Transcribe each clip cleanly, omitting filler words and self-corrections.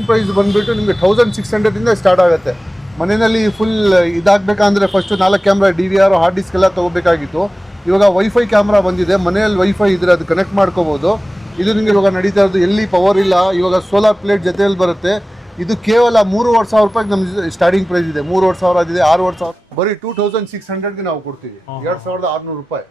Price ಬಂದ್ಬಿಟ್ಟು ನಿಮಗೆ 1600 ಇಂದ ಸ್ಟಾರ್ಟ್ ಆಗುತ್ತೆ. ಮನೆಯಲ್ಲಿ ಫುಲ್ ಇದಾಗಬೇಕಂದ್ರೆ first 4 camera DVR hard disk ಎಲ್ಲ ತಗೋಬೇಕಾಗಿತ್ತು. ಇವಾಗ ವೈಫೈ ಕ್ಯಾಮ್ರಾ ಬಂದಿದೆ, ಮನೆಯಲ್ಲಿ ವೈಫೈ ಇದ್ರೆ ಅದು ಕನೆಕ್ಟ್ ಮಾಡ್ಕೋಬಹುದು. ಇದು ನಿಮಗೆ ಇವಾಗ ನಡೀತಾ ಇರೋದು ಎಲ್ಲಿ ಪವರ್ ಇಲ್ಲ, ಇವಾಗ ಸೋಲಾರ್ ಪ್ಲೇಟ್ ಜೊತೆಯಲ್ಲಿ ಬರುತ್ತೆ. ಇದು ಕೇವಲ 3,500 ರೂಪಾಯಿಗೆ ನಮ್ಮ ಸ್ಟಾರ್ಟಿಂಗ್ ಪ್ರೈಸ್ ಇದೆ. 3,500 ಇದೆ, 6,500 ಬರೀ 2600ಗೆ ನಾವು ಕೊಡ್ತೀವಿ. 2,600 ರೂಪಾಯಿ.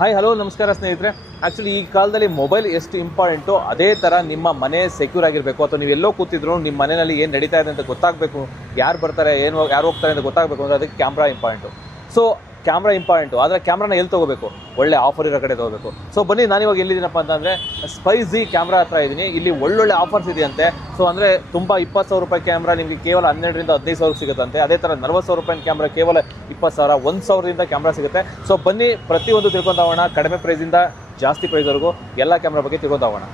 ಹಾಯ್ ಹಲೋ ನಮಸ್ಕಾರ ಸ್ನೇಹಿತರೆ. ಆಕ್ಚುಲಿ ಈ ಕಾಲದಲ್ಲಿ ಮೊಬೈಲ್ ಎಷ್ಟು ಇಂಪಾರ್ಟೆಂಟು, ಅದೇ ಥರ ನಿಮ್ಮ ಮನೆ ಸೆಕ್ಯೂರ್ ಆಗಿರಬೇಕು. ಅಥವಾ ನೀವು ಎಲ್ಲೋ ಕೂತಿದ್ರು ನಿಮ್ಮ ಮನೆಯಲ್ಲಿ ಏನು ನಡೀತಾ ಇದೆ ಅಂತ ಗೊತ್ತಾಗಬೇಕು, ಯಾರು ಬರ್ತಾರೆ ಯಾರು ಹೋಗ್ತಾರೆ ಅಂತ ಗೊತ್ತಾಗಬೇಕು ಅಂದರೆ ಅದಕ್ಕೆ camera important. So camera important, ಆದರೆ ಕ್ಯಾಮ್ರಾನ ಎಲ್ಲಿ ತೊಗೋಬೇಕು? ಒಳ್ಳೆ ಆಫರ್ ಇರೋ ಕಡೆ ತೊಗೋಬೇಕು. ಸೊ ಬನ್ನಿ, ನಾನಿವಾಗ ಎಲ್ಲಿದ್ದೀನಪ್ಪ ಅಂತಂದರೆ ಸ್ಪೈಸಿ ಕ್ಯಾಮ್ರಾ ಹತ್ರ ಇದ್ದೀನಿ. ಇಲ್ಲಿ ಒಳ್ಳೊಳ್ಳೆ ಆಫರ್ಸ್ ಇದೆಯಂತೆ. ಸೊ ಅಂದರೆ ತುಂಬ 20,000 ರೂಪಾಯಿ ಕ್ಯಾಮ್ರಾ ನಿಮಗೆ ಕೇವಲ 12ರಿಂದ 15,000 ಸಿಗುತ್ತಂತೆ. ಅದೇ ಥರ 40,000 ರೂಪಾಯಿ ಕ್ಯಾಮ್ರಾ ಕೇವಲ 20,000, 1,000ರಿಂದ ಕ್ಯಾಮ್ರಾ ಸಿಗುತ್ತೆ. ಸೊ ಬನ್ನಿ, ಪ್ರತಿಯೊಂದು ತಿಳ್ಕೊಂತಾಗೋಣ. ಕಡಿಮೆ ಪ್ರೈಸಿಂದ ಜಾಸ್ತಿ ಪ್ರೈಸ್ವರೆಗೂ ಎಲ್ಲ ಕ್ಯಾಮ್ರಾ ಬಗ್ಗೆ ತಿಳ್ಕೊಂತಾಗೋಣ.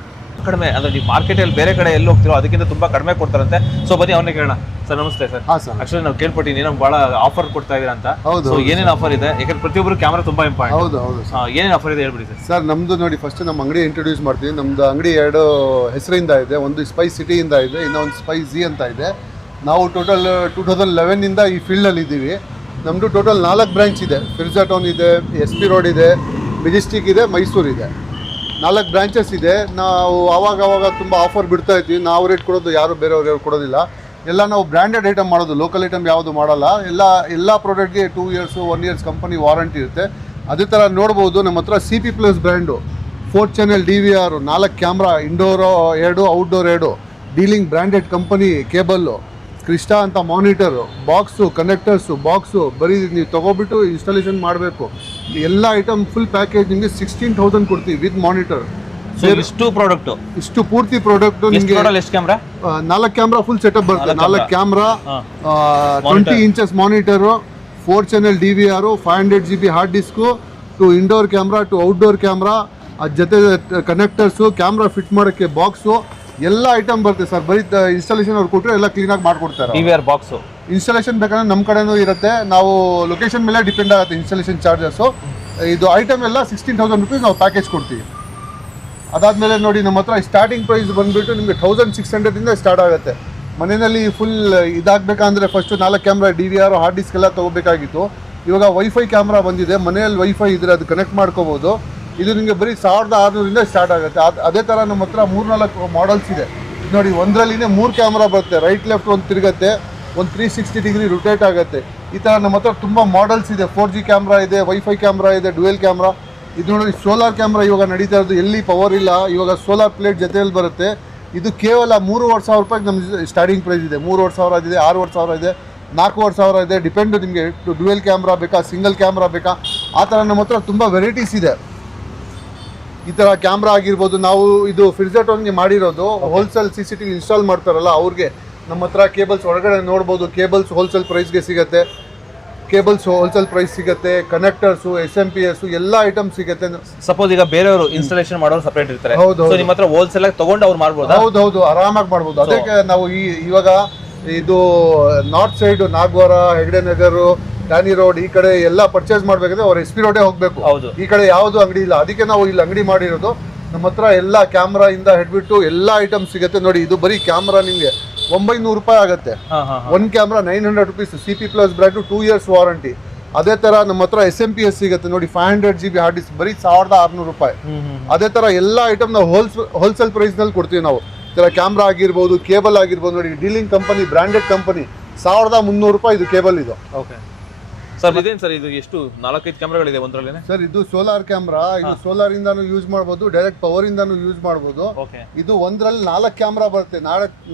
ಕಡಿಮೆ ಅಂದರೆ ನೀವು ಮಾರ್ಕೆಟಲ್ಲಿ ಬೇರೆ ಕಡೆ ಎಲ್ಲಿ ಹೋಗ್ತಿರೋ ಅದಕ್ಕಿಂತ ತುಂಬ ಕಡಿಮೆ ಕೊಡ್ತಾರಂತೆ. ಸೊ ಬನ್ನಿ ಅವ್ರನ್ನೇ ಕೇಳೋಣ. ಸರ್ ನಮಸ್ತೆ ಸರ್. ಆಕ್ಚುಲಿ ನಾವು ಕೇಳ್ಪಟ್ಟಿನಿ ನಾವು ಬಹಳ ಆಫರ್ ಕೊಡ್ತಾ ಇದೀರಾ ಅಂತ. ಸೊ ಏನೇನು ಆಫರ್ ಇದೆ? ಯಾಕಂದ್ರೆ ಪ್ರತಿಯೊಬ್ಬರು ಕ್ಯಾಮ್ರಾ ತುಂಬಾ ಇಂಪಾರ್ಟೆಂಟ್. ಹೌದು. ಏನೇನು ಆಫರ್ ಇದೆ ಹೇಳ್ಬಿಡಿ ಸರ್. ಸರ್ ನಮ್ದು ನೋಡಿ, ಫಸ್ಟ್ ನಮ್ಮ ಅಂಗಡಿ ಇಂಟ್ರೊಡ್ಯೂಸ್ ಮಾಡ್ತೀವಿ. ನಮ್ದು ಅಂಗಡಿ 2 ಹೆಸರಿಂದ ಇದೆ. ಒಂದು ಸ್ಪೈಸ್ ಸಿಟಿ ಇಂದ ಇದೆ, ಇನ್ನೊಂದು ಸ್ಪೈಸ್ ಜಿ ಅಂತ ಇದೆ. ನಾವು ಟೋಟಲ್ 2011 ಇಂದ ಈ ಫೀಲ್ಡ್ ಅಲ್ಲಿ ಇದ್ದೀವಿ. ನಮ್ದು ಟೋಟಲ್ 4 ಬ್ರಾಂಚ್ ಇದೆ. ಫಿರ್ಜಾ ಟೌನ್ ಇದೆ, SP ರೋಡ್ ಇದೆ, ಮೆಜೆಸ್ಟಿಕ್ ಇದೆ, ಮೈಸೂರು ಇದೆ. 4 ಬ್ರಾಂಚಸ್ ಇದೆ. ನಾವು ಆವಾಗ ತುಂಬ ಆಫರ್ ಬಿಡ್ತಾ ಇದ್ವಿ. ನಾವು ರೇಟ್ ಕೊಡೋದು, ಯಾರು ಬೇರೆಯವ್ರು ಕೊಡೋದಿಲ್ಲ. ಎಲ್ಲ ನಾವು ಬ್ರ್ಯಾಂಡೆಡ್ ಐಟಮ್ ಮಾಡೋದು, ಲೋಕಲ್ ಐಟಮ್ ಯಾವುದು ಮಾಡಲ್ಲ. ಎಲ್ಲ ಪ್ರಾಡಕ್ಟ್ಗೆ 2 ಇಯರ್ಸು 1 ಇಯರ್ಸ್ ಕಂಪನಿ ವಾರಂಟಿ ಇರುತ್ತೆ. ಅದೇ ಥರ ನೋಡ್ಬೋದು, ನಮ್ಮ ಹತ್ರ CP Plus brand, 4 channel DVR, 4 camera, indoor 2, outdoor 2, dealing branded company cable, Crysta ಅಂತ ಮಾನಿಟರು, ಬಾಕ್ಸು, ಕನೆಕ್ಟರ್ಸು, ಬಾಕ್ಸು. ಬರೀ ನೀವು ತೊಗೊಬಿಟ್ಟು ಇನ್ಸ್ಟಾಲೇಷನ್ ಮಾಡಬೇಕು. ಎಲ್ಲ ಐಟಮ್ ಫುಲ್ ಪ್ಯಾಕೇಜ್ ನಿಮಗೆ 16,000 ಕೊಡ್ತೀವಿ ವಿತ್ ಮಾನಿಟರ್. ಇಷ್ಟು ಪೂರ್ತಿ ಪ್ರಾಡಕ್ಟ್ ನಿಮಗೆ 4 ಕ್ಯಾಮ್ರಾ ಫುಲ್ ಸೆಟಪ್ ಬರುತ್ತೆ. 4 camera, 20 inches monitor, 4 channel DVR, 500 GB hard disk, 2 indoor camera, 2 outdoor camera, ಅದ್ರ ಜೊತೆ ಕನೆಕ್ಟರ್ಸು, ಕ್ಯಾಮ್ರಾ ಫಿಟ್ ಮಾಡೋಕ್ಕೆ ಬಾಕ್ಸು, ಎಲ್ಲ ಐಟಮ್ ಬರುತ್ತೆ ಸರ್. ಬರೀ ಇನ್ಸ್ಟಾಲೇಷನ್ ಅವ್ರು ಕೊಟ್ಟರೆ ಎಲ್ಲ ಕ್ಲೀನಾಗಿ ಮಾಡ್ಕೊಡ್ತಾರೆ. DVR ಬಾಕ್ಸು ಇನ್ಸ್ಟಾಲೇಷನ್ ಬೇಕಾದ್ರೆ ನಮ್ಮ ಕಡೆನೂ ಇರುತ್ತೆ. ನಾವು ಲೊಕೇಶನ್ ಮೇಲೆ ಡಿಪೆಂಡ್ ಆಗುತ್ತೆ ಇನ್ಸ್ಟಾಲೇಷನ್ ಚಾರ್ಜಸ್ಸು. ಇದು ಐಟಮ್ ಎಲ್ಲ 16,000 ರೂಪೀಸ್ ನಾವು ಪ್ಯಾಕೇಜ್ ಕೊಡ್ತೀವಿ. ಅದಾದಮೇಲೆ ನೋಡಿ, ನಮ್ಮ ಹತ್ರ ಸ್ಟಾರ್ಟಿಂಗ್ ಪ್ರೈಸ್ ಬಂದುಬಿಟ್ಟು ನಿಮಗೆ 1600 ಇಂದ ಸ್ಟಾರ್ಟ್ ಆಗುತ್ತೆ. ಮನೆಯಲ್ಲಿ ಫುಲ್ ಇದಾಗಬೇಕಂದ್ರೆ first 4 camera DVR hard disk ಎಲ್ಲ ತೊಗೋಬೇಕಾಗಿತ್ತು. ಇವಾಗ ವೈಫೈ ಕ್ಯಾಮ್ರಾ ಬಂದಿದೆ, ಮನೆಯಲ್ಲಿ ವೈಫೈ ಇದ್ರೆ ಅದು ಕನೆಕ್ಟ್ ಮಾಡ್ಕೋಬೋದು. ಇದು ನಿಮಗೆ ಬರೀ 1,600ರಿಂದ ಸ್ಟಾರ್ಟ್ ಆಗುತ್ತೆ. ಅದೇ ಥರ ನಮ್ಮ ಹತ್ರ 3-4 ಮಾಡಲ್ಸ್ ಇದೆ ನೋಡಿ. ಒಂದರಲ್ಲಿನೇ 3 ಕ್ಯಾಮ್ರಾ ಬರುತ್ತೆ, ರೈಟ್ ಲೆಫ್ಟ್ ಒಂದು ತಿರುಗುತ್ತೆ, ಒಂದು 360 ಡಿಗ್ರಿ ರೊಟೇಟ್ ಆಗುತ್ತೆ. ಈ ಥರ ನಮ್ಮ ಹತ್ರ ತುಂಬ ಮಾಡಲ್ಸ್ ಇದೆ. 4G ಕ್ಯಾಮ್ರಾ ಇದೆ, ವೈಫೈ ಕ್ಯಾಮ್ರಾ ಇದೆ, ಡ್ಯುಯಲ್ ಕ್ಯಾಮ್ರಾ. ಇದು ನೋಡಿ, ಸೋಲಾರ್ ಕ್ಯಾಮ್ರಾ ಇವಾಗ ನಡೀತಾ ಇರೋದು ಎಲ್ಲಿ ಪವರ್ ಇಲ್ಲ, ಇವಾಗ ಸೋಲಾರ್ ಪ್ಲೇಟ್ ಜೊತೆಯಲ್ಲಿ ಬರುತ್ತೆ. ಇದು ಕೇವಲ 3,500 ರೂಪಾಯಿಗೆ ನಮ್ಮ ಸ್ಟಾರ್ಟಿಂಗ್ ಪ್ರೈಸ್ ಇದೆ. 3,500 ಇದೆ, 6,500 ಇದೆ, 4,500 ಇದೆ. ಡಿಪೆಂಡ್ ನಿಮಗೆ ಡ್ಯುಯಲ್ ಕ್ಯಾಮ್ರಾ ಬೇಕಾ, ಸಿಂಗಲ್ ಕ್ಯಾಮ್ರಾ ಬೇಕಾ, ಆ ಥರ ನಮ್ಮ ಹತ್ರ ತುಂಬ ವೆರೈಟೀಸ್ ಇದೆ. ಈ ಥರ ಕ್ಯಾಮ್ರಾ ಆಗಿರ್ಬೋದು. ನಾವು ಇದು ಫಿರ್ಜಾ ಟೌನ್ಗೆ ಮಾಡಿರೋದು. ಹೋಲ್ಸೇಲ್ CCTV ಇನ್ಸ್ಟಾಲ್ ಮಾಡ್ತಾರಲ್ಲ ಅವ್ರಿಗೆ ನಮ್ಮ ಹತ್ರ ಕೇಬಲ್ಸ್ ಹೊರಗಡೆ ನೋಡ್ಬೋದು. ಕೇಬಲ್ಸ್ ಹೋಲ್ಸೇಲ್ ಪ್ರೈಸ್ಗೆ ಸಿಗುತ್ತೆ. ಕೇಬಲ್ಸ್ ಹೋಲ್ಸೇಲ್ ಪ್ರೈಸ್ ಸಿಗುತ್ತೆ. ಕನೆಕ್ಟರ್ಸು, SMPS ಎಲ್ಲ ಐಟಮ್ ಸಿಗುತ್ತೆ. ಸಪೋಸ್ ಈಗ ಬೇರೆಯವರು ಇನ್ಸ್ಟಾಲೇಷನ್ ಮಾಡೋರು ಸಪರೇಟ್ ಇರ್ತಾರೆ. ಹೌದು. ನಿಮ್ಮ ಹತ್ರ ಹೋಲ್ಸೇಲ್ ಆಗಿ ತಗೊಂಡು ಅವ್ರು ಮಾಡ್ಬೋದು. ಹೌದು, ಆರಾಮಾಗಿ ಮಾಡ್ಬೋದು. ಅದಕ್ಕೆ ನಾವು ಇವಾಗ ಇದು north side Nagavara, Hegde ನಗರು, Danny road ಈ ಕಡೆ ಎಲ್ಲ ಪರ್ಚೇಸ್ ಮಾಡಬೇಕಂದ್ರೆ ಅವ್ರು SP ರೋಡೇ ಹೋಗಬೇಕು. ಈ ಕಡೆ ಯಾವುದು ಅಂಗಡಿ ಇಲ್ಲ. ಅದಕ್ಕೆ ನಾವು ಇಲ್ಲಿ ಅಂಗಡಿ ಮಾಡಿರೋದು. ನಮ್ಮ ಹತ್ರ ಎಲ್ಲ ಕ್ಯಾಮ್ರಾ ಇಂದ ಹಿಡ್ಬಿಟ್ಟು ಎಲ್ಲ ಐಟಮ್ ಸಿಗುತ್ತೆ ನೋಡಿ. ಇದು ಬರೀ ಕ್ಯಾಮ್ರಾ ನಿಮಗೆ 900 ರೂಪಾಯಿ ಆಗುತ್ತೆ. 1 camera 900 rupees. CP Plus brand 2 years warranty. ಅದೇ ಥರ ನಮ್ಮ ಹತ್ರ SMPS ಸಿಗುತ್ತೆ ನೋಡಿ, 500 GB ಹಾರ್ಡ್ ಡಿಸ್ಕ್, ಬರೀ 1,600 ರೂಪಾಯಿ. ಅದೇ ಥರ ಎಲ್ಲ ಐಟಮ್ ನಾವು ಹೋಲ್ಸೇಲ್ ಪ್ರೈಸ್ನಲ್ಲಿ ಕೊಡ್ತೀವಿ ನಾವು. ಈ ಥರ ಕ್ಯಾಮ್ರಾ ಆಗಿರ್ಬೋದು, ಕೇಬಲ್ ಆಗಿರ್ಬೋದು ನೋಡಿ, ಡೀಲಿಂಗ್ ಕಂಪನಿ, ಬ್ರ್ಯಾಂಡೆಡ್ ಕಂಪನಿ, 1,300 ರೂಪಾಯಿ ಇದು ಕೇಬಲ್. ಇದು ಓಕೆ ಸರ್. ಇದೇನು ಸರ್, ಇದು ಎಷ್ಟು 4-5 ಕ್ಯಾಮ್ರಾಗಳಿದೆ ಒಂದರಲ್ಲೇ? ಸರ್ ಇದು ಸೋಲಾರ್ ಕ್ಯಾಮ್ರಾ. ಇದು ಸೋಲಾರ್ ಇಂದಾನು ಯೂಸ್ ಮಾಡಬಹುದು, ಡೈರೆಕ್ಟ್ ಪವರ್ ಇಂದಾನು ಯೂಸ್ ಮಾಡಬಹುದು. ಇದು ಒಂದರಲ್ಲಿ 4 ಕ್ಯಾಮ್ರಾ ಬರುತ್ತೆ,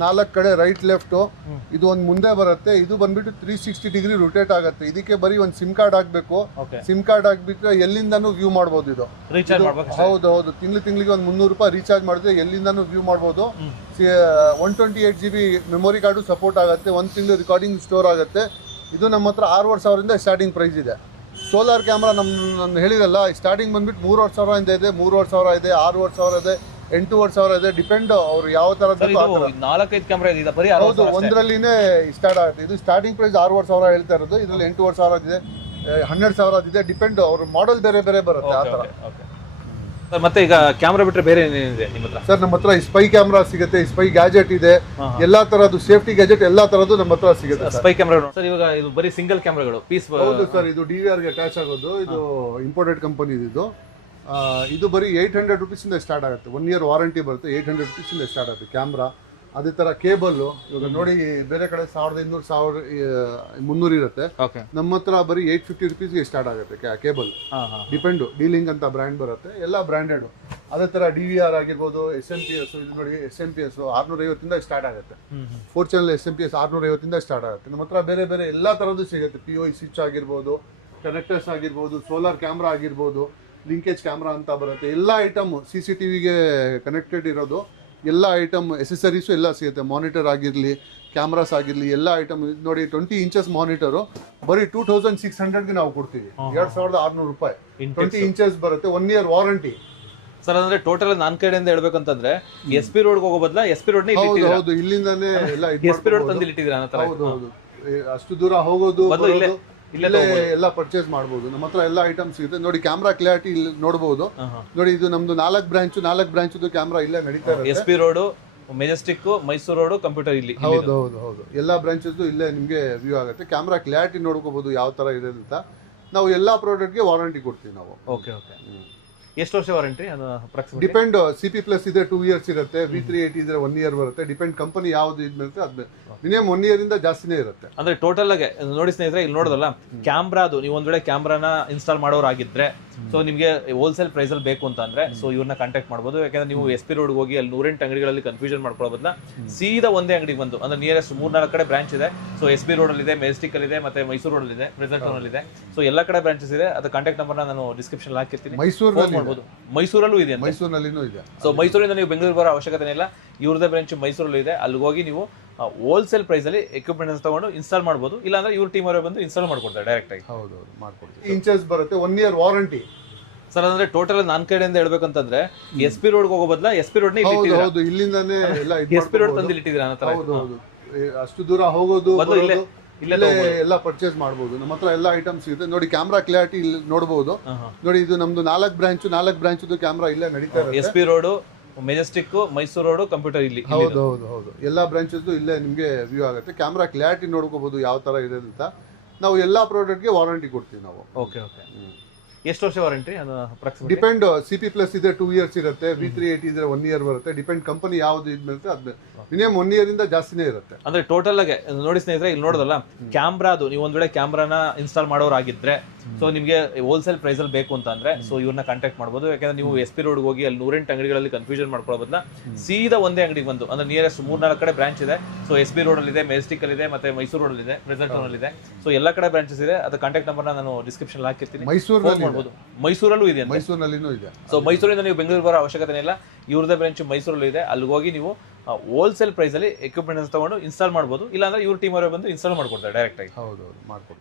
4 ಕಡೆ ರೈಟ್ ಲೆಫ್ಟ್. ಇದು ಒಂದು ಮುಂದೆ ಬರುತ್ತೆ. ಇದು ಬಂದ್ಬಿಟ್ಟು 360 ಡಿಗ್ರಿ ರೊಟೇಟ್ ಆಗುತ್ತೆ. ಇದಕ್ಕೆ ಬರೀ ಒಂದು ಸಿಮ್ ಕಾರ್ಡ್ ಹಾಕ್ಬೇಕು. ಸಿಮ್ ಕಾರ್ಡ್ ಹಾಕ್ಬಿಟ್ರೆ ಎಲ್ಲಿಂದಾನು ವ್ಯೂ ಮಾಡಬಹುದು. ಇದು ಹೌದು. ತಿಂಗಳಿಗೆ ಒಂದು 300 ರೂಪಾಯಿ ರೀಚಾರ್ಜ್ ಮಾಡಿದ್ರೆ ಎಲ್ಲಿಂದಾನು ವ್ಯೂ ಮಾಡಬಹುದು. 128 GB ಮೆಮೊರಿ ಕಾರ್ಡು ಸಪೋರ್ಟ್ ಆಗುತ್ತೆ. 1 ತಿಂಗಳು ರೆಕಾರ್ಡಿಂಗ್ ಸ್ಟೋರ್ ಆಗುತ್ತೆ. ಇದು ನಮ್ಮ ಹತ್ರ 6,500ರಿಂದ ಸ್ಟಾರ್ಟಿಂಗ್ ಪ್ರೈಸ್ ಇದೆ. ಸೋಲಾರ್ ಕ್ಯಾಮ್ರಾ ನಾನು ಹೇಳಿರಲ್ಲ, ಸ್ಟಾರ್ಟಿಂಗ್ ಬಂದ್ಬಿಟ್ಟು 3,500 ಇದೆ, 3,500 ಇದೆ, 6,500 ಇದೆ, 8,500 ಇದೆ. ಡಿಪೆಂಡ್ ಅವ್ರು ಯಾವ ಥರದ್ದು. 4-5 ಕ್ಯಾಮ್ರಾ ಇದೆ ಬರೀ. ಹೌದು, ಒಂದರಲ್ಲಿನೇ ಸ್ಟಾರ್ಟ್ ಆಗುತ್ತೆ. ಇದು ಸ್ಟಾರ್ಟಿಂಗ್ ಪ್ರೈಸ್ 6,500 ಹೇಳ್ತಾ ಇರೋದು. ಇದರಲ್ಲಿ 8,500 ಇದೆ, 12,000 ಇದೆ. ಡಿಪೆಂಡ್ ಅವ್ರ ಮಾಡೆಲ್ ಬೇರೆ ಬರುತ್ತೆ ಆ ಥರ. ಮತ್ತೆ ಈಗ ಕ್ಯಾಮ್ರಾ ಬಿಟ್ರೆ ಬೇರೆ ಏನೇನಿದೆ ನಿಮ್ಮ ಹತ್ರ? ಸರ್ ನಮ್ಮ ಹತ್ರ ಸ್ಪೈ ಕ್ಯಾಮ್ರಾ ಸಿಗುತ್ತೆ, ಸ್ಪೈ ಗ್ಯಾಜೆಟ್ ಇದೆ, ಎಲ್ಲಾ ತರದ್ದು ಸೇಫ್ಟಿ ಗ್ಯಾಜೆಟ್ ಎಲ್ಲಾ ತರದ್ದು ನಮ್ಮ ಹತ್ರ ಸಿಗುತ್ತೆ. ಸ್ಪೈ ಕ್ಯಾಮ್ರಾ ಸರ್, ಇವಾಗ ಇದು ಬರೀ ಸಿಂಗಲ್ ಕ್ಯಾಮ್ರಾಗಳು ಪೀಸ್. ಹೌದು ಸರ್, ಇದು DVR ಗೆ ಅಟ್ಯಾಚ್ ಆಗೋದು, ಇದು ಇಂಪೋರ್ಟೆಡ್ ಕಂಪನಿ ಇದು. ಇದು ಬರೀ 800 ರುಪೀಸಿಂದ ಸ್ಟಾರ್ಟ್ ಆಗುತ್ತೆ. 1 ಇಯರ್ ವಾರಂಟಿ ಬರುತ್ತೆ, 800 ರುಪೀಸಿಂದ ಸ್ಟಾರ್ಟ್ ಆಗುತ್ತೆ ಕ್ಯಾಮ್ರಾ. ಅದೇ ತರ ಕೇಬಲ್ ಇವಾಗ ನೋಡಿ, ಬೇರೆ ಕಡೆ 1500 1300 ಇರುತ್ತೆ, ನಮ್ಮ ಹತ್ರ ಬರೀ 850 ರುಪೀಸ್ಗೆ ಸ್ಟಾರ್ಟ್ ಆಗುತ್ತೆ ಕೇಬಲ್. ಡಿಪೆಂಡ್, ಡೀಲಿಂಗ್ ಅಂತ ಬ್ರ್ಯಾಂಡ್ ಬರುತ್ತೆ, ಎಲ್ಲ ಬ್ರ್ಯಾಂಡೆಡ್. ಅದೇ ತರ DVR ಆಗಿರ್ಬೋದು, SMPS, ಇದು ನೋಡಿ SMPS 650 ಸ್ಟಾರ್ಟ್ ಆಗುತ್ತೆ. 4 ಚಾನಲ್ SMPS 650 ಸ್ಟಾರ್ಟ್ ಆಗುತ್ತೆ. ನಮ್ಮ ಹತ್ರ ಬೇರೆ ಬೇರೆ ಎಲ್ಲಾ ತರದ್ದು ಸಿಗುತ್ತೆ. POE ಸ್ವಿಚ್ ಆಗಿರ್ಬೋದು, ಕನೆಕ್ಟರ್ಸ್ ಆಗಿರ್ಬೋದು, ಸೋಲಾರ್ ಕ್ಯಾಮ್ರಾ ಆಗಿರ್ಬೋದು, ಲಿಂಕೇಜ್ ಕ್ಯಾಮ್ರಾ ಅಂತ ಬರುತ್ತೆ. ಎಲ್ಲ ಐಟಮ್ CCTVಗೆ ಕನೆಕ್ಟೆಡ್ ಇರೋದು, ಎಲ್ಲ ಐಟಮ್ ಎಸೆಸರೀಸು ಎಲ್ಲ ಸಿಗುತ್ತೆ. ಮಾನಿಟರ್ ಆಗಿರಲಿ, ಕ್ಯಾಮ್ರಾಸ್ ಆಗಿರಲಿ, ಎಲ್ಲ ಐಟಮ್ ನೋಡಿ. 20 ಇಂಚಸ್ ಮಾನಿಟರು ಬರೀ 2600ಗೆ ನಾವು ಕೊಡ್ತೀವಿ. 2600 ರೂಪಾಯಿ 20 ಇಂಚಸ್ ಬರುತ್ತೆ. 1 ಇಯರ್ ವಾರಂಟಿ ಸರ್. ಅಂದ್ರೆ ಟೋಟಲ್ ನಾನ್ ಕಡೆಯಿಂದ ಹೇಳ್ಬೇಕಂತಂದ್ರೆ SP ರೋಡ್ ಹೋಗೋ ಬದಲ SP ರೋಡ್ ಹೌದು, ಇಲ್ಲಿಂದಾನೇ ಎಲ್ಲ SP ರೋಡ್ ತಂದು ಇಟ್ಟಿದ್ದೀರಾ? ಹೌದು, ಅಷ್ಟು ದೂರ ಹೋಗೋದು ಇಲ್ಲೇ ಎಲ್ಲ ಪರ್ಚೇಸ್ ಮಾಡಬಹುದು. ನಮ್ಮ ಹತ್ರ ಎಲ್ಲ ಐಟಮ್ ಸಿಗುತ್ತೆ ನೋಡಿ. ಕ್ಯಾಮ್ರಾ ಕ್ಲಾರಿಟಿ ಇಲ್ಲಿ ನೋಡಬಹುದು ನೋಡಿ. ಇದು ನಮ್ದು 4 ಬ್ರಾಂಚ್ ಕ್ಯಾಮ್ರಾ ಇಲ್ಲೇ ನಡೀತಾ ಇರುತ್ತೆ. SP road, Majestic, Mysuru road, computer ಇಲ್ಲಿ. ಹೌದು, ಎಲ್ಲ ಬ್ರಾಂಚಸ್ ಇಲ್ಲೇ ನಿಮ್ಗೆ ವ್ಯೂ ಆಗುತ್ತೆ. ಕ್ಯಾಮ್ರಾ ಕ್ಲಾರಿಟಿ ನೋಡ್ಕೋಬಹುದು ಯಾವ ತರ ಇದೆ ಅಂತ. ನಾವು ಎಲ್ಲಾ ಪ್ರಾಡಕ್ಟ್ಗೆ ವಾರಂಟಿ ಕೊಡ್ತೀವಿ ನಾವು. ಓಕೆ. ಎಷ್ಟು ವರ್ಷ ವಾರಂಟಿ? ಡಿಪೆಂಡ್, CP+ ಇದೆ 2 ಇಯರ್ಸ್ ಇರುತ್ತೆ, V380 ಇದ್ರೆ 1 ಇಯರ್ ಬರುತ್ತೆ. ಡಿಪೆಂಡ್ ಕಂಪನಿ ಯಾವ್ದು ಇದ್ಮೇಲೆ ಅದು ಮಿನಿಮಮ್ 1 ಇಯರ್ ಇಂದ ಜಾಸ್ತಿನೇ ಇರುತ್ತೆ. ಅಂದ್ರೆ ಟೋಟಲ್ ಆಗಿ ನೋಡಿ ಸ್ನೇಹಿತರೆ, ಇಲ್ಲಿ ನೋಡೋದಲ್ಲ ಕ್ಯಾಮ್ರಾದು, ನೀವು ಒಂದ್ ವೇಳೆ ಕ್ಯಾಮ್ರಾನ ಇನ್ಸ್ಟಾಲ್ ಮಾಡೋರಾಗಿದ್ರೆ, ಸೊ ನಿಮಗೆ ಹೋಲ್ಸೇಲ್ ಪ್ರೈಸ್ ಅಲ್ಲಿ ಬೇಕು ಅಂತ ಅಂದ್ರೆ ಸೊ ಇವ್ರನ್ನ ಕಾಂಟ್ಯಾಕ್ಟ್ ಮಾಡಬಹುದು. ಯಾಕಂದ್ರೆ ನೀವು SP ರೋಡ್ ಹೋಗಿ ಅಲ್ಲಿ 108 ಅಂಗಡಿಗಳಲ್ಲಿ ಕನ್ಫ್ಯೂಷನ್ ಮಾಡ್ಕೊಳ್ಳೋ ಬದಲ ಸೀದಾ ಒಂದೇ ಅಂಗಡಿಗೆ ಬಂದು, ಅಂದ್ರೆ ನಿಯರೆಸ್ಟ್ 3-4 ಕಡೆ ಬ್ರಾಂಚ್ ಇದೆ. ಸೊ SP ರೋಡ್ ಅಲ್ಲಿ ಇದೆ, ಮೆಜೆಸ್ಟಿಕ್ ಅಲ್ಲಿ ಇದೆ, ಮತ್ತೆ ಮೈಸೂರು ರೋಡ್ ಅಲ್ಲಿ ಇದೆ, ಪ್ರೆಸೆಂಟ್ ಟೌನ್ ಅಲ್ಲಿ ಇದೆ. ಸೊ ಎಲ್ಲ ಕಡೆ ಬ್ರಾಂಚಸ್ ಇದೆ. ಅದು ಕಾಂಟ್ಯಾಕ್ಟ್ ನಂಬರ್ ನಾನು ಡಿಸ್ಕ್ರಿಪ್ಷನ್ ಹಾಕಿರ್ತೀನಿ. ಮೈಸೂರಲ್ಲೂ ಇದೆ, ಮೈಸೂರಿನಲ್ಲಿನೂ ಇದೆ. ಸೊ ಮೈಸೂರಿಂದ ನೀವು ಬೆಂಗಳೂರು ಬರೋ ಅವಶ್ಯಕತೆ ಇಲ್ಲ. ಇವ್ರದೇ ಬ್ರಾಂಚ್ ಮೈಸೂರಲ್ಲಿ ಇದೆ. ಅಲ್ಲಿ ಹೋಗಿ ನೀವು ಹೋಲ್ಸೇಲ್ ಪ್ರೈಸ್ ಅಲ್ಲಿ ಎಕ್ವಿಪ್ಮೆಂಟ್ಸ್ ತಗೊಂಡು ಇನ್ಸ್ಟಾಲ್ ಮಾಡಬಹುದು. ಇಲ್ಲಾಂದ್ರೆ ಇವ್ರ ಟೀಮ್ ಅವರೇ ಬಂದು ಇನ್ಸ್ಟಾಲ್ ಮಾಡ್ಕೊಡ್ತಾರೆ ಡೈರೆಕ್ಟ್ ಆಗಿ. ಹೌದು, ಮಾಡ್ಕೊಡ್ತೀವಿ. ಇಂಚಸ್ ಬರುತ್ತೆ, 1 ಇಯರ್ ವಾರಂಟಿ ಸರ್. ಅಂದ್ರೆ ಟೋಟಲ್ ನಾನ್ ಕಡೆಯಿಂದ ಹೇಳ್ಬೇಕಂತಂದ್ರೆ SP ರೋಡ್ ಹೋಗೋ ಬದಲ SP ರೋಡ್ ಹೌದು, ಇಲ್ಲಿಂದಾನೇ ಎಲ್ಲ SP ರೋಡ್ ತಂದು ಇಟ್ಟಿದ್ದೀರಾ? ಹೌದು, ಅಷ್ಟು ದೂರ ಹೋಗೋದು ಇಲ್ಲೇ ಎಲ್ಲ ಪರ್ಚೇಸ್ ಮಾಡಬಹುದು. ನಮ್ಮ ಹತ್ರ ಎಲ್ಲ ಐಟಮ್ ಸಿಗುತ್ತೆ ನೋಡಿ. ಕ್ಯಾಮ್ರಾ ಕ್ಲಾರಿಟಿ ಇಲ್ಲಿ ನೋಡಬಹುದು ನೋಡಿ. ಇದು ನಮ್ದು 4 ಬ್ರಾಂಚ್ ಕ್ಯಾಮ್ರಾ ಇಲ್ಲೇ ನಡೀತಾ ಇರುತ್ತೆ. SP road, Majestic, Mysuru road, computer ಇಲ್ಲಿ. ಹೌದು, ಎಲ್ಲ ಬ್ರಾಂಚಸ್ ಇಲ್ಲೇ ನಿಮ್ಗೆ ವ್ಯೂ ಆಗುತ್ತೆ. ಕ್ಯಾಮ್ರಾ ಕ್ಲಾರಿಟಿ ನೋಡ್ಕೋಬಹುದು ಯಾವ ತರ ಇದೆ ಅಂತ. ನಾವು ಎಲ್ಲಾ ಪ್ರಾಡಕ್ಟ್ಗೆ ವಾರಂಟಿ ಕೊಡ್ತೀವಿ ನಾವು. ಓಕೆ. ಎಷ್ಟು ವರ್ಷ ವಾರಂಟಿ? ಡಿಪೆಂಡ್, CP+ ಇದೆ 2 ಇಯರ್ಸ್ ಇರುತ್ತೆ, V380 ಇದ್ರೆ 1 ಇಯರ್ ಬರುತ್ತೆ. ಡಿಪೆಂಡ್ ಕಂಪನಿ ಯಾವ್ದು ಇದ್ಮೇಲೆ ಅದು ಮಿನಿಮಮ್ 1 ಇಯರ್ ಇಂದ ಜಾಸ್ತಿನೇ ಇರುತ್ತೆ. ಅಂದ್ರೆ ಟೋಟಲ್ ಆಗಿ ನೋಡಿ ಸ್ನೇಹಿತರೆ, ಇಲ್ಲಿ ನೋಡೋದಲ್ಲ ಕ್ಯಾಮ್ರಾದು, ನೀವು ಒಂದ್ ವೇಳೆ ಕ್ಯಾಮ್ರಾನ ಇನ್ಸ್ಟಾಲ್ ಮಾಡೋರಾಗಿದ್ರೆ, ಸೊ ನಿಮಗೆ ಹೋಲ್ಸೇಲ್ ಪ್ರೈಸ್ ಅಲ್ಲಿ ಬೇಕು ಅಂತ ಅಂದ್ರೆ ಸೊ ಇವ್ರನ್ನ ಕಾಂಟ್ಯಾಕ್ಟ್ ಮಾಡಬಹುದು. ಯಾಕಂದ್ರೆ ನೀವು SP ರೋಡ್ ಹೋಗಿ ಅಲ್ಲಿ 108 ಅಂಗಡಿಗಳಲ್ಲಿ ಕನ್ಫ್ಯೂಷನ್ ಮಾಡ್ಕೊಳ್ಳೋ ಬದಲ ಸೀದಾ ಒಂದೇ ಅಂಗಡಿಗೆ ಬಂದು, ಅಂದ್ರೆ ನಿಯರೆಸ್ಟ್ 3-4 ಕಡೆ ಬ್ರಾಂಚ್ ಇದೆ. ಸೊ SP ರೋಡ್ ಅಲ್ಲಿ ಇದೆ, ಮೆಜೆಸ್ಟಿಕ್ ಅಲ್ಲಿ ಇದೆ, ಮತ್ತೆ ಮೈಸೂರು ರೋಡ್ ಅಲ್ಲಿ ಇದೆ, ಪ್ರೆಸೆಂಟ್ ಟೌನ್ ಅಲ್ಲಿ ಇದೆ. ಸೊ ಎಲ್ಲ ಕಡೆ ಬ್ರಾಂಚಸ್ ಇದೆ. ಅದು ಕಾಂಟ್ಯಾಕ್ಟ್ ನಂಬರ್ ನಾನು ಡಿಸ್ಕ್ರಿಪ್ಷನ್ ಹಾಕಿರ್ತೀನಿ. ಮೈಸೂರಲ್ಲೂ ಇದೆ, ಮೈಸೂರಿನಲ್ಲಿನೂ ಇದೆ. ಸೊ ಮೈಸೂರಿಂದ ನೀವು ಬೆಂಗಳೂರು ಬರೋ ಅವಶ್ಯಕತೆ ಇಲ್ಲ. ಇವ್ರದೇ ಬ್ರಾಂಚ್ ಮೈಸೂರಲ್ಲಿ ಇದೆ. ಅಲ್ಲಿ ಹೋಗಿ ನೀವು ಹೋಲ್ಸೇಲ್ ಪ್ರೈಸ್ ಅಲ್ಲಿ ಎಕ್ವಿಪ್ಮೆಂಟ್ಸ್ ತಗೊಂಡು ಇನ್ಸ್ಟಾಲ್ ಮಾಡಬಹುದು. ಇಲ್ಲಾಂದ್ರೆ ಇವ್ರ ಟೀಮ್ ಅವರೇ ಬಂದು ಇನ್ಸ್ಟಾಲ್ ಮಾಡ್ಕೊಡ್ತಾರೆ ಡೈರೆಕ್ಟ್ ಆಗಿ. ಹೌದು, ಮಾಡ್ಕೊಡ್ತಾರೆ.